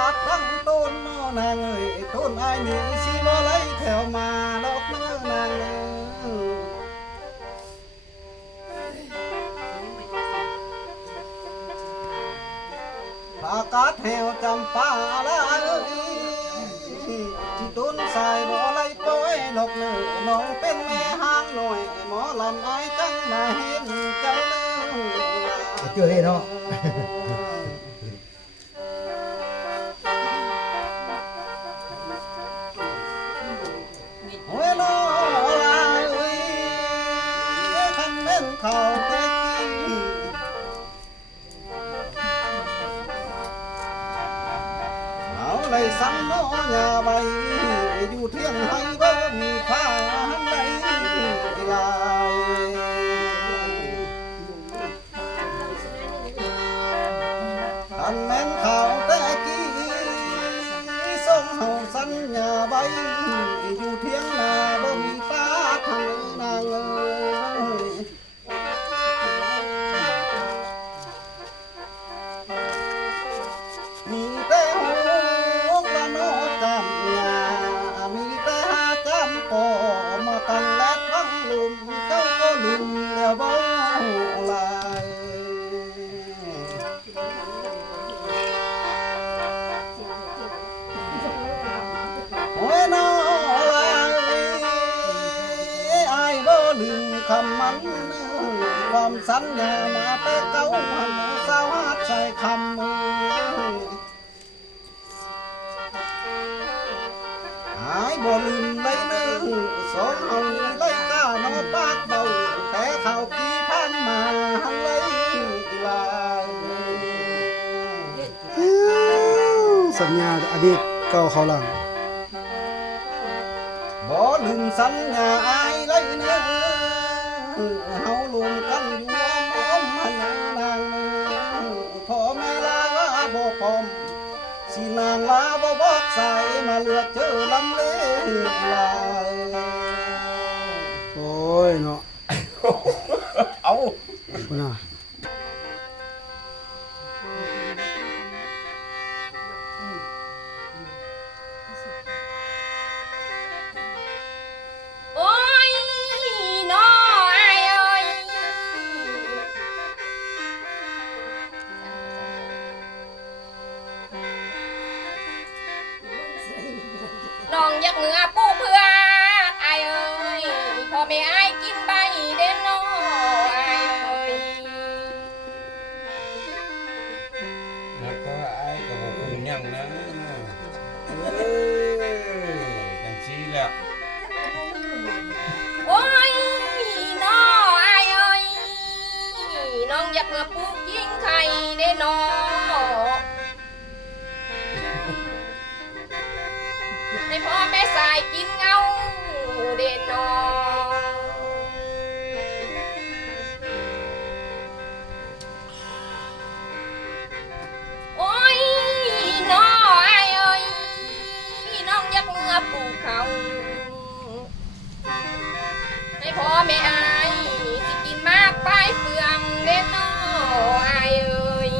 ขาดตั้งต้นนอนางเอ้ยต้นไอ้นี่สิบ่ไหลแถวมาดอกเนื้อนางเอ้ยอากาศแหวจำปาละเอ้ยที่ต้นสายบ่ไหลปล่อยดอกเนื้อน้องเป็นแม่ห้างหน่อยหมอลำไอ้จังมาเห็นเจ้าเนื้อ เจอได้เนาะ โอ้ยน้อลาเอ้ยคันแม่นเข้าแต่กี้เอาเลยซ้ำน้อหญ้าใบอยู่เที่ยงให้บ่มีผ้าหันใดลายคันแม่นเข้าแต่กี้ส่งเฮาสัญญาใบอยู่เที่ยงนาบ่มีตาทางนางเอ้ยมีแต่หูกละโนจำยามีแต่หาจำก่อมากันและทั้งลุมเจ้าก็ลืมแล้วบ่ลายโอ้ยน้อลายอายบ่ลืมคำมันความสัญญามาแต่เก่าหันสาวหัดใส่คำมืออายบ่ลืมเลยเนื้อสองเฮานี่เลยกล้าน้อปากเบาแต่ข่าวกี่พันมาหันเลยลาย สัญญาอดีตเก่าเขาหลัง บ่ลืมสัญญาอายเลยเนื้อเฮารวมกันอยู่อ้อมหันนางพ่อแม่ลาว่าบ่พร้อมสินางลาบ่บอกใส่มาเลือกเจอลำเลลาย โอ้ยเนาะ เอา พุ่นน่ะ โอ้ยน้อไอ้เอ้ยน้องอยากเหนือปูเพื่อไอ้เอ้ยพ่อแม่ไอ้กินใบเด่นน้อไอ้เอ้ย แล้วก็ไอ้ก็บอกคุณยังนะจังซี่แหละ โอ้ยน้อไอ้เอ้ยน้องอยากเหนือปูยิงไข่เด่นน้อให้พ่อแม่สายกินเงาเด่นน้อ โอ้ยน้อไอ้เอ้ยน้องยักเมื่อปูเขาให้พ่อแม่อายสิกินมากไปเฟืองเด่นน้อไอ้เอ้ย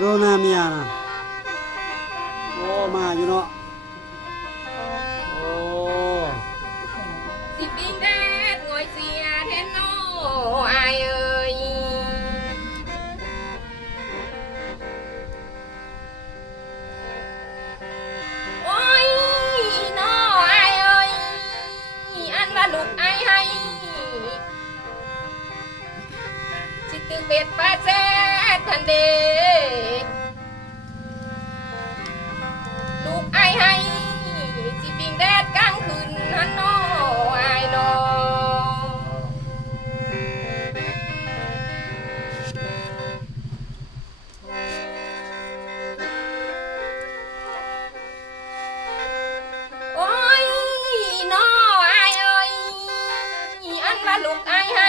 โรนาเมียน่ะโอ้มาอยู่เนาะโอ้ สิปิงแดดงอยเสียแทนน้ออายเอ้ยโอ้ยน้ออายเอ้ยอันว่าลูกอายให้สิตึกเบ็ดปลาแซ่ทันเดลูกอายให้สิปิงแดดกลางคืนหันน้ออายน้อโอ้ยน้ออายเอ้ยอันว่าลูกอายให้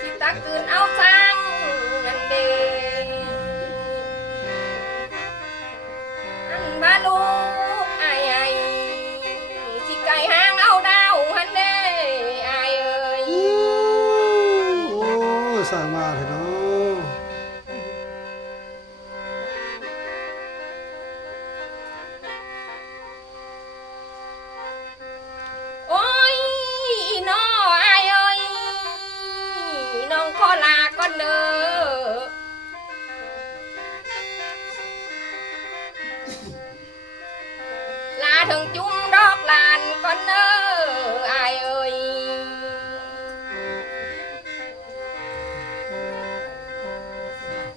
สิตักคืนเอาสังนั่นเดอันว่าลูกอายให้สิไก่หางเอาดาวหันเดอายเอ้ย โอ้สร้างมาเถอะเนาะ โอ้ยน้ออายเอ้ยน้องขอลาก่อนเด้อลาถึงจุ้มดอกลานก่อนเด้ออายเอ้ย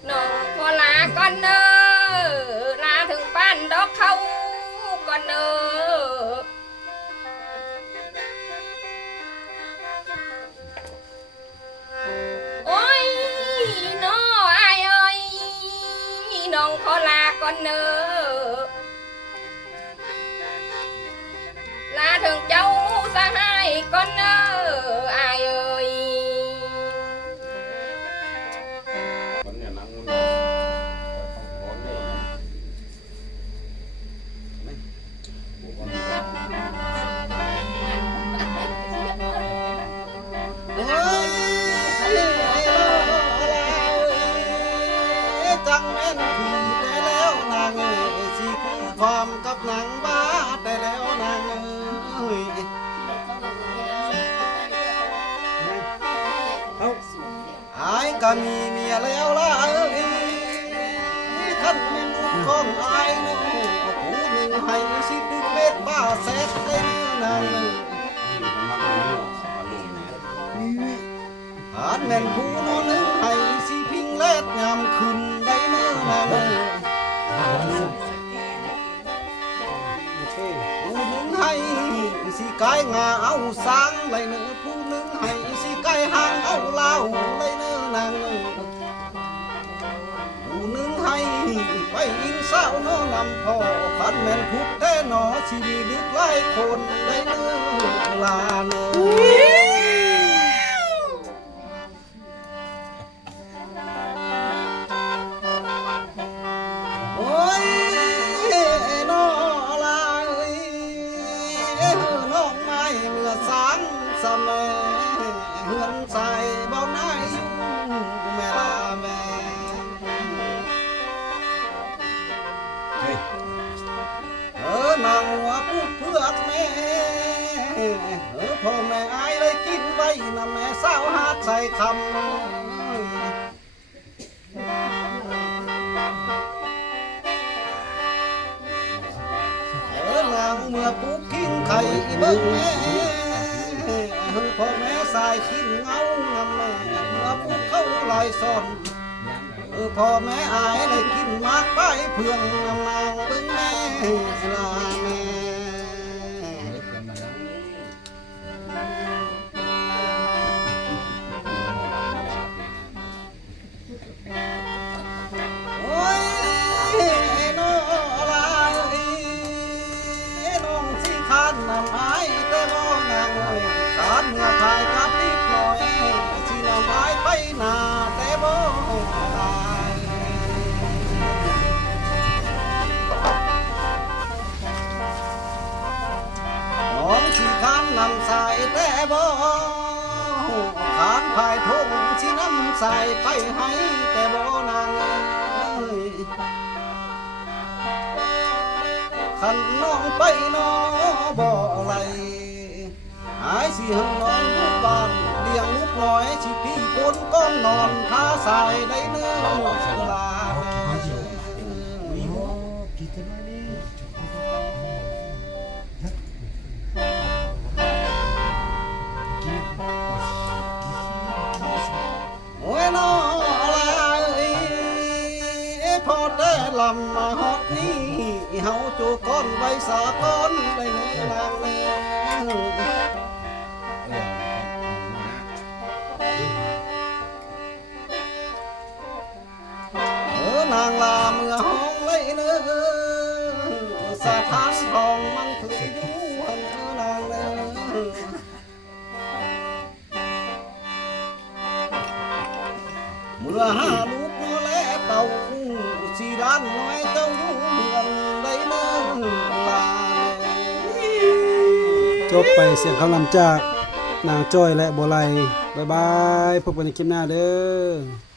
น้องขอลาก่อนเด้อลาถึงป้านดอกเขาก่อนเด้อ โอ้ยน้ออายเอ้ยน้องขอลาก่อนเนอลาถึงเจ้าสหายก่อนเนออายเอ้ย คนเนี่ยนั่งมันคอยฟังโอนเลยบอกว่า เฮ้ยจังแม่นผีได้แล้วนางเอ้ยสิคือความกับหนังบ้าได้แล้วนางเอ้ยเอาอายก็มีเมียแล้วล่ะเอ้ยขันแม่นลูกของอายนึงก็ผู้หนึ่งให้สิดึกเบ็ดบ้าแซ่บได้นางเอ้ย นี่มันนั่งมันอยู่สมาลุงเนี่ย อาจแม่นผู้นอนนึงให้สิพิงแลดยามขึ้นได้เนื้อนาง โอเค ผู้หนึ่งให้สิกายงาเอาสร้างไรเนื้อผู้หนึ่งให้สิกายหางเอาเหล้าไรเนื้อนางผู้หนึ่งให้ไปอินสาวโนนำพ่อขันแม่นพุทธแต่หนอชีวิตลึกหลายคนไรเนื้อลาเนื้อ โอ้ยน้อลาเอ้ยน้องไม้เมื่อสางสะแมเฮือนใส่บ่อนายอยู่แม่ลาแม่ เฮ้ย นางหัวพูดเพือกแม่พ่อแม่อายเลยกินไว้นะแม่สาวหาดใส่คำ นางเมื่อปุ๊กขิ้งไข่เบิ้งแม่พ่อแม่สายขิ้งเงานำแม่เมื่อปุ๊กเข้าลายซ่อนพ่อแม่อายเลยกินมากไปเพื่องนำนางเบิ้งแม่ลาแม่โอ้ยน้อลาเอ้ยน้องสิขานนำอายแต่บ่นางเอ้ยขานเมื่อพายกับนิดหน่อยสินำอายไปหน้าแต่บ่ตาย น้องสิขานนำสายแต่บ่ ายทงชิน้ำใส่ไปให้แต่บ่นางขันน้องไปน้อบ่ไหลหายสิหึงนอนทุกบ้านเลี้ยงลูกน้อยสิพี่คนก้อนนอนท้าสายได้เนื้อลาโอ้ยน้อลาพอได้ลำมาฮอดนี้เฮาโจก้อนใบสาก้อนได้เนื้อนางเนื้อนางลาเมื่อห้องเลยเนื้อสถานทองมันเคยอยู่หันนางเนื้อเมื่อหาลูกน้อและเต่าสีร้านน้อยเจ้าอยู่เมืองได้เนื้อลา จบไปเสียงคำนำจากนางจ้อยและบัวไลบ๊ายบายพบกันในคลิปหน้าเด้อ